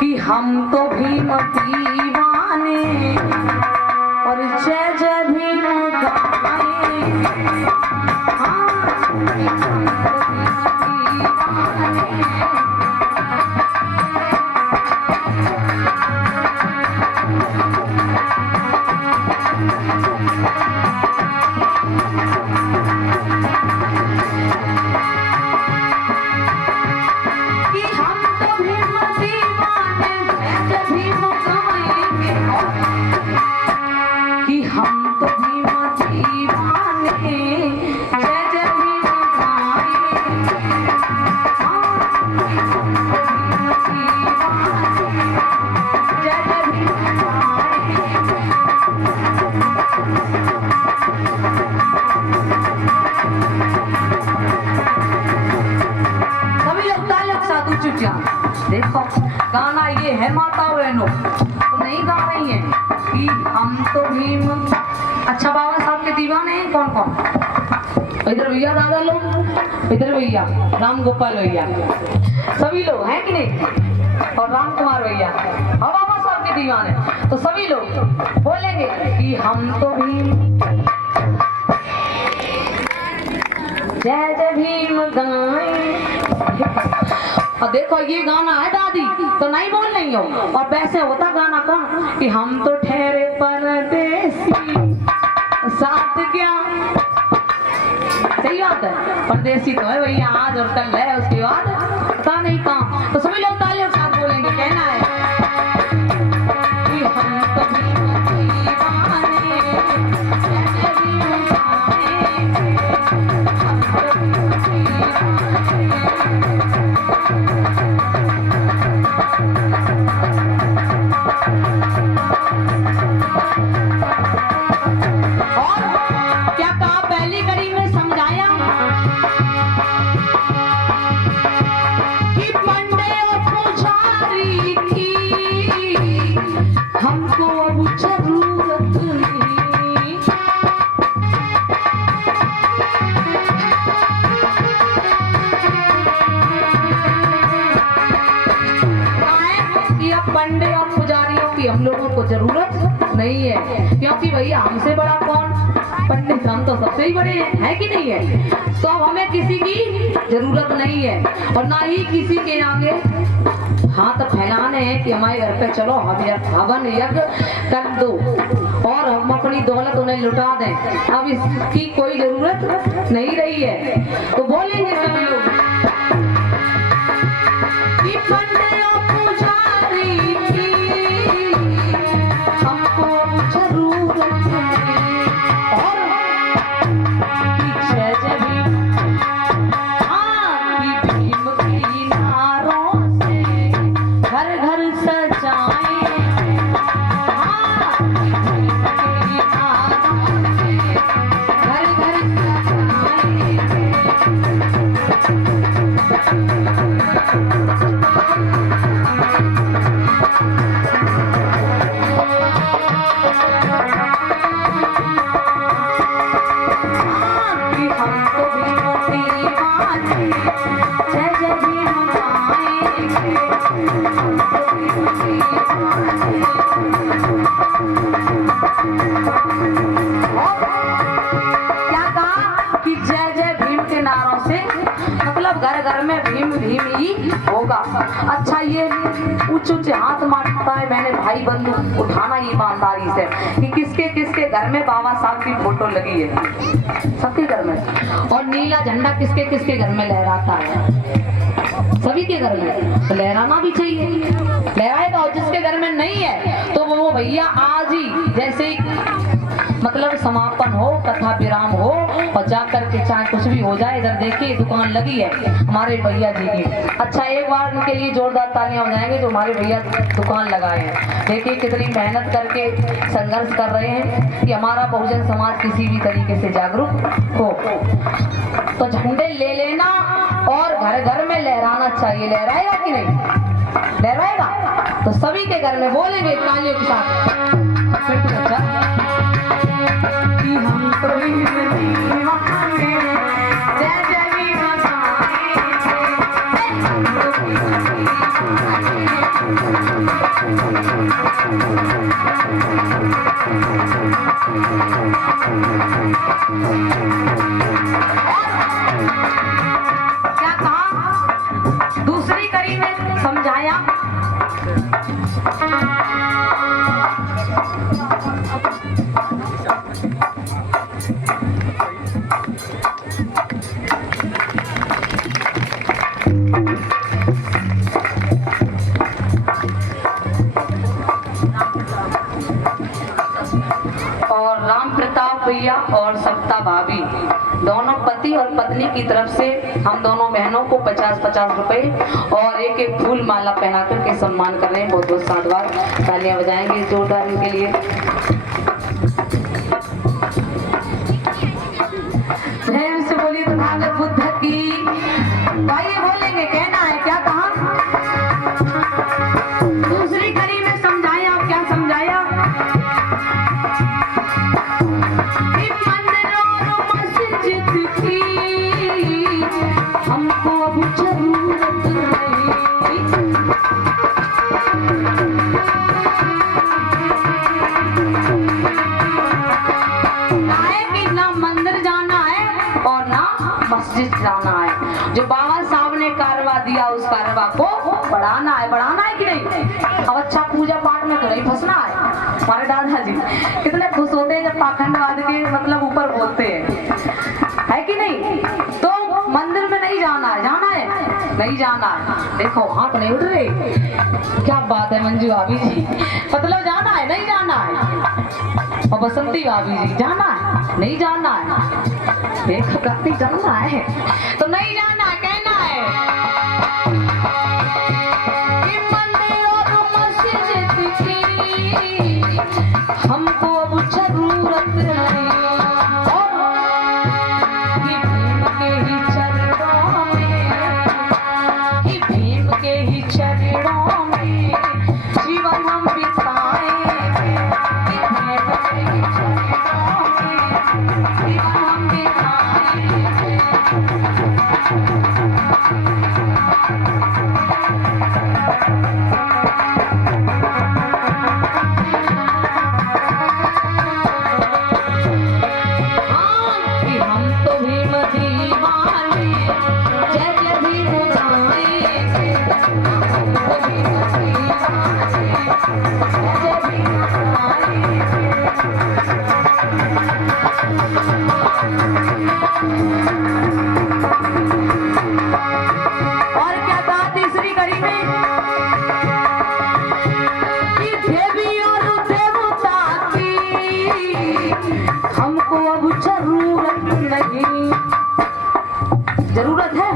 कि हम तो भीम दीवाने और जय जय भीम गाएंगे। हाँ, हम तो भीम देखो गाना ये है माता बहनों तो नहीं गा रही है कि हम तो भीम। अच्छा बाबा साहब के दीवाने हैं कौन कौन? इधर भैया दादा लोग, इधर भैया राम गोपाल भैया, सभी लोग हैं कि नहीं? और राम कुमार भैया और बाबा साहब के दीवाने तो सभी लोग बोलेंगे कि हम तो भीम जय जय भीम गाएं। और देखो ये गाना है दादी तो नहीं बोल रही हो। और वैसे होता गाना कौन कि हम तो ठहरे परदेसी साथ क्या। सही बात है, परदेसी तो है भैया आज और कल है, उसके बाद पता नहीं कहाँ। तो सभी लोग तालियों के साथ बोलेंगे, कहना है कि हम तो पंडे और पुजारियों की हम लोगों को जरूरत नहीं है, क्योंकि भैया हमसे बड़ा कौन? पंडित हम तो सबसे ही बड़े हैं, है कि नहीं है? तो हमें किसी की जरूरत नहीं है और ना ही किसी के आगे हाथ फैलाने हैं कि हमारे घर पे चलो हवन यज्ञ कर दो और हम अपनी दौलत उन्हें लुटा दें। अब इसकी कोई जरूरत नहीं रही है। तो बोलेंगे सभी लोग कि पंडे और पुजारी हमको जरूरत नहीं और जय जय भीम। हाँ कि भीम की नारों से घर घर सजाएं। हाँ भीम की नारों से घर घर घर घर में भीम भीम ही होगा। अच्छा ये ऊंचे ऊंचे हाथ मारता है मैंने भाई बंधु उठाना ईमानदारी से कि किसके किसके घर में बाबा साहब की फोटो लगी है? सबके घर में। और नीला झंडा किसके किसके घर में लहराता है? सभी के घर में। तो लहराना भी चाहिए, लहराएगा। और जिसके घर में नहीं है तो वो भैया आज ही जैसे मतलब समापन हो, कथा विराम हो और जाकर के चाहे कुछ भी हो जाए, इधर देखिए दुकान लगी है हमारे भैया जी की। अच्छा एक बार उनके लिए जोरदार तालियां हो जाएंगे जो हमारे भैया दुकान लगाए हैं। देखिए कितनी मेहनत करके संघर्ष कर रहे हैं कि हमारा बहुजन समाज किसी भी तरीके से जागरूक हो। तो झंडे ले लेना और घर घर में लहराना चाहिए। लहराएगा कि नहीं? लहराएगा। तो सभी के घर में बोलेंगे तालियों के साथ। हम तो जय जय भीम। क्या कहा? दूसरी कड़ी में समझाया और राम प्रताप भैया और सप्ता भाभी दोनों पति और पत्नी की तरफ से हम दोनों बहनों को 50-50 रुपए और एक एक फूल माला पहना करके सम्मान कर रहे हैं। बहुत बहुत साधुवाद, तालियां बजाएंगे जोरदार इनके लिए। प्रेम से बोलिए तथागत बुद्ध की। भाई बोलेंगे, कहना है क्या कहा? दूसरी कड़ी में समझाया, क्या समझाया? हमको अब जरूरत नहीं। आए कि ना मंदिर जाना है और ना मस्जिद जाना है। जो बाबा साहब ने कारवा दिया उस कारवा को बढ़ाना है कि नहीं? अब अच्छा पूजा पाठ में तो नहीं फंसना है। हमारे दादाजी कितने खुश होते हैं जब पाखंडवाद के मतलब ऊपर बोलते हैं, है कि नहीं? तो मंदिर में नहीं जाना है, जाना है नहीं जाना है। देखो हाथ नहीं उठ रहे, क्या बात है मंजू भाभी जी, मतलब जाना है नहीं जाना है? और बसंती भाभी जी जाना है नहीं जाना है? देखो काफी जाना है तो नहीं जाना है, कहना है कि मंदिर और मस्जिद की हमको अब जरूरत नहीं। जरूरत है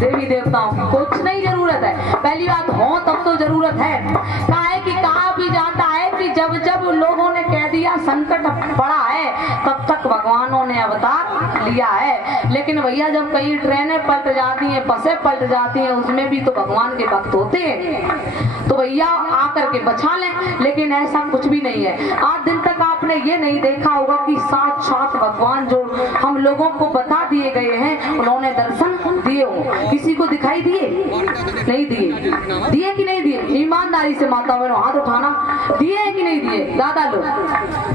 देवी देवताओं की? कुछ नहीं जरूरत है। पहली बात हो तब तो जरूरत है। कहा है कि कहा भी जाता है कि जब जब लोगों ने कह दिया संकट पड़ा है तब तक भगवानों ने अवतार लिया है। लेकिन भैया जब कई ट्रेनें पलट जाती हैं, बसें पलट जाती हैं, उसमें भी तो भगवान के भक्त होते हैं, तो भैया आकर के बचा लें। लेकिन ऐसा कुछ भी नहीं है। आज दिन तक आपने ये नहीं देखा होगा कि साथ भगवान जो हम लोगों को बता दिए गए हैं उन्होंने दर्शन दिए हो। किसी को दिखाई दिए? नहीं दिए। दिए कि नहीं दिए? ईमानदारी से माता बहनों हाथ उठाना, दिए है कि नहीं दिए? दादा लोग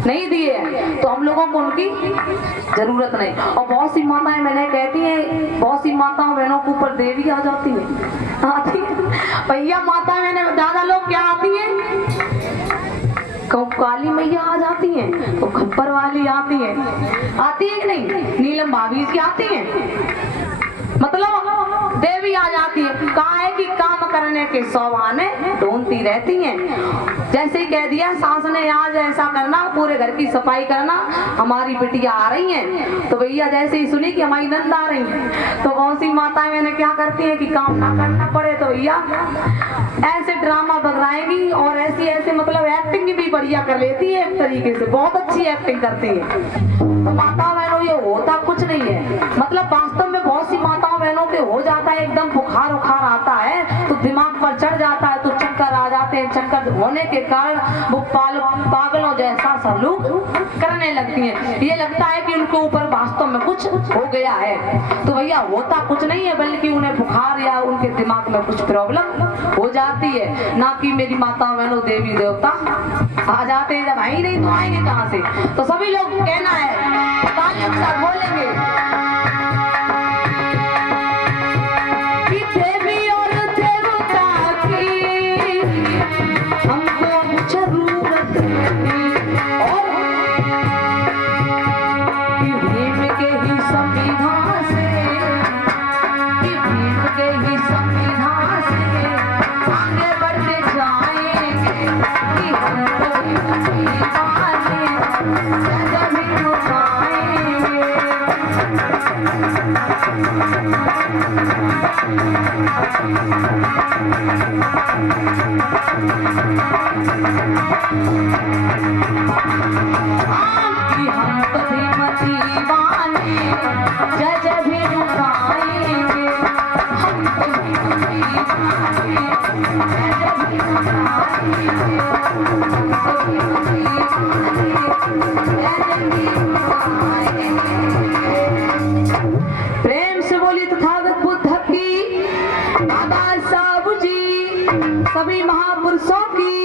नहीं दिए हैं, तो हम लोगों को उनकी जरूरत नहीं। और बहुत सी माताएं मैंने कहती हैं, बहुत सी माताओं बहनों के ऊपर देवी आ जाती है, आती है भैया माता मैंने दादा लोग क्या आती है? काली मैया आ जाती हैं, तो खप्पर वाली आती है, आती है कि नहीं? नीलम भाभी की आती है, मतलब देवी आ जाती है। कहा है कि काम करने के 100 बहाने ढूंढती रहती हैं। जैसे ही कह दिया सास ने आज ऐसा करना, पूरे घर की सफाई करना, हमारी बिटिया आ रही हैं, तो भैया जैसे ही सुनी कि हमारी नंद आ रही है, तो बहुत सी माताएं मैंने क्या करती हैं कि काम ना करना पड़े तो भैया ऐसे ड्रामा बगराएंगी और ऐसी ऐसे मतलब एक्टिंग भी बढ़िया कर लेती है, एक तरीके से बहुत अच्छी एक्टिंग करती है। तो माता बहनों ये होता कुछ नहीं है, मतलब वास्तव में बहुत सी माताओं बहनों के हो जाता है एकदम बुखार उखार आता है तो दिमाग पर चढ़ जाता है, तो चक्कर आ जाते हैं। चक्कर होने के कारण वो पागल हो जैसा सलूक करने लगती हैं। ये लगता है कि उनके ऊपर वास्तव में कुछ हो गया है, तो भैया होता कुछ नहीं है, बल्कि उन्हें बुखार या उनके दिमाग में कुछ प्रॉब्लम हो जाती है। ना कि मेरी माता बहनों देवी देवता आ जाते हैं, जब आई नहीं तो आएंगे कहाँ से। तो सभी लोग कहना है, तालियों के साथ बोलेंगे कि देवी और देवता की हमको जरूरत नहीं, और कि भीम के ही संविधान से, कि भीम के ही संविधान से आगे बढ़ते जाएंगे, कि हम तो दीवाने जब भी उठाएंगे। कि हम तो भीम दीवाने जब भी उठाएंगे, हम तो भीम दीवाने जब भी उठाएंगे, हम तो भीम दीवाने जब भी उठाएंगे। प्रेम से बोली तथागत बुद्ध की, दादा साहब जी, सभी महापुरुषों की